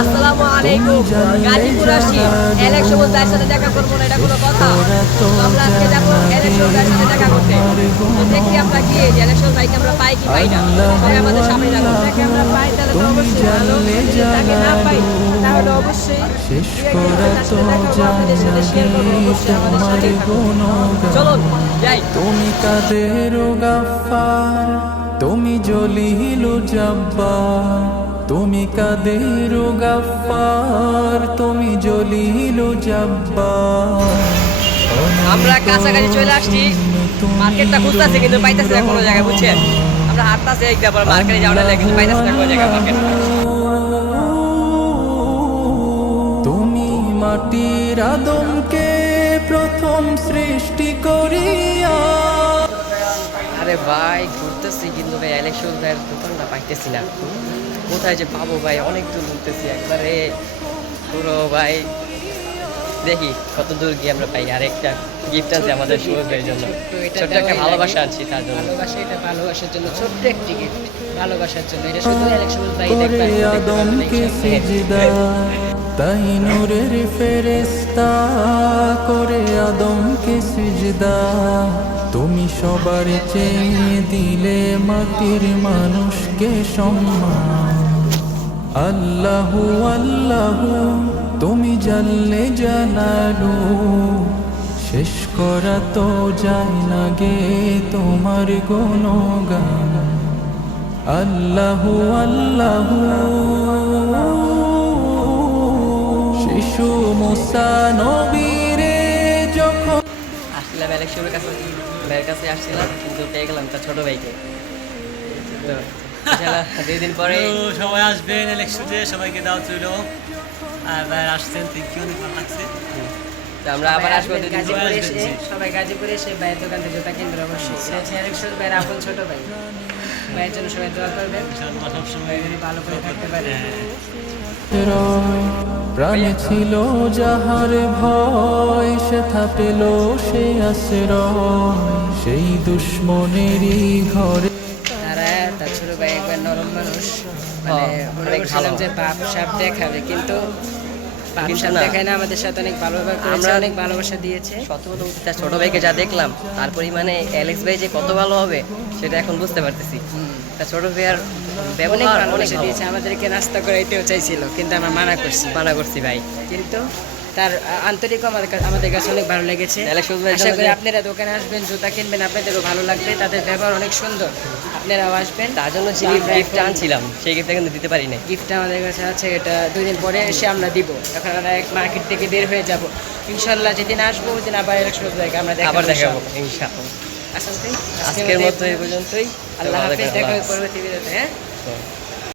আসসালামু আলাইকুম। গাজীপুর আসছি, এলেক সবুজ ভাইয়ের সাথে দেখা করবো না, এটা কোনো কথা? আমরা আজকে যাবো এলেক সবুজ ভাইয়ের সাথে দেখা করতে। তো দেখি আমরা গিয়ে যে এলেক সবুজ ভাইকে আমরা পাই কি পাই না, সবাই আমাদের সামনে যাবো। তাকে আমরা পাই তাহলে তো অবশ্যই ভালো, যদি তাকে না পাই তাহলে অবশ্যই তার সাথে দেখা করবো, আপনাদের সাথে শেয়ার করবো। অবশ্যই আমাদের সাথে চলুন যাই। তুমি কাদের গাফফার, তুমি জলিল জব্বার, তুমি কাদের গাফফার, তুমি জলিল জব্বার। আমরা কাছাকাছি চলে আসছি, মার্কেটটা খুঁজতেছি কিন্তু পাইতেছি না কোনো জায়গায়, বুঝছেন? আমরা হাঁটতেছি একদম মার্কেটে যাওয়া লাগে কিন্তু পাইতেছি না কোনো জায়গায় মার্কেট। তুমি মাটির আদমকে প্রথম সৃষ্টি করিয়া। আরে ভাই ঘুরতেছি কিন্তু ভাই ইলেকশন ভাইয়ের দোকানটা পাইতেছি না, কোথায় যে পাবো ভাই? অনেক দূর ঘুরতেছি একবারে পুরো ভাই। দেখি কত দূর গিয়ে আমরা পাই। আর একটা গিফট আছে আমাদের সুরজ ভাইয়ের জন্য, ছোট্ট একটা ভালোবাসা আনছি তার জন্য। ভালোবাসা, এটা ভালোবাসার জন্য ছোট্ট একটি গিফট, ভালোবাসার জন্য। এটা শুধু ইলেকশন ভাই করে আদমকে সিজদা, তাই নূরের ফেরেশতা করে আদমকে সিজদা। তুমি সবার চেয়ে দিলে মাটির মানুষকে সম্মান। আল্লাহু আল্লাহু তুমি জানলে জানালু, শেষ করা তো যায় না গে তোমার গুণগান। আল্লাহু আল্লাহু শিশু মুসা নবীরে যখন আসছিলাম ইলেকশনের কাছে, ভাইয়ের কাছে আসছিলাম কিন্তু পেয়ে গেলাম তার ছোট ভাইকে। তো ইনশাআল্লাহ 2 দিন পরে সবাই আসবেন ইলেকশনে, সবাইকে দাওয়াত রইল। আর ভাই আসছেন, থ্যাংক ইউ, অনেক ভালো লাগছে। তো আমরা আবার আসবো 2 দিন পরে। গাজীপুরে এসে, সবাই গাজীপুরে এসে ভাইয়ের দোকান থেকে জুতা কিনবেন অবশ্যই। এটা হচ্ছে ইলেকশন ভাইয়ের আপন ছোট ভাই। ভাইয়ের জন্য সবাই দোয়া করবেন, ইনশাআল্লাহ সবসময় ভাই যদি ভালো করে থাকতে পারে। প্রাণে ছিল যাহার ভয়, সেথা পেল সে আশ্রয় সেই দুশ্মনেরই ঘরে। তারা, তার ছোট ভাই একবার নরম মানুষ, মানে মনে অনেক করছিলাম ভালো। যে বাপ সাপ দেখাবে, কিন্তু বাপ কিন্তু সাপ না। দেখায় না, আমাদের সাথে অনেক ভালো ব্যবহার করেছে, আমরা- অনেক ভালোবাসা দিয়েছে। সত্য কথা বলতে তার ছোট ভাইকে যা দেখলাম তার পরিমাণে অ্যালেক্স ভাই যে কত ভালো হবে সেটা এখন বুঝতে পারতেছি। তার ছোট ভাইয়ার অনেক ব্যবহার অনেক ভালোবাসা ভালো। দিয়েছে, আমাদেরকে নাস্তা করাইতেও চাইছিল কিন্তু আমরা মানা করছি। মানা করছি ভাই। কিন্তু তার আন্তরিক আমাদের কাছে অনেক ভালো লেগেছে। অ্যালেক্স ভাইয়ের আশা জন্য করি যে- আপনারা দোকানে আসবেন, জুতা কিনবেন, আপনাদেরও ভালো লাগবে। তাদের ব্যবহার অনেক সুন্দর, আপনারাও আসবেন। তার জন্য যে গিফট আনছিলাম সেই গিফটটা কিন্তু দিতে পারি নাই। গিফটটা আমাদের কাছে আছে, এটা 2 দিন পরে এসে আমরা দিব। এখন আমরা এক মার্কেট থেকে বের হয়ে যাব ইনশাল্লাহ। যেদিন আসবো ওই দিন আবার ইলেকশন জায়গা আমরা আবার দেখাবো দেখাবো ইনশাআল্লাহ। ইনশাআল্লাহ। আজকের আজকের মতো এই পর্যন্তই। আল্লাহ হাফেজ, দেখা হবে আল্লাহ হাফেজ। পরবর্তী ভিডিওতে। হ্যাঁ। তো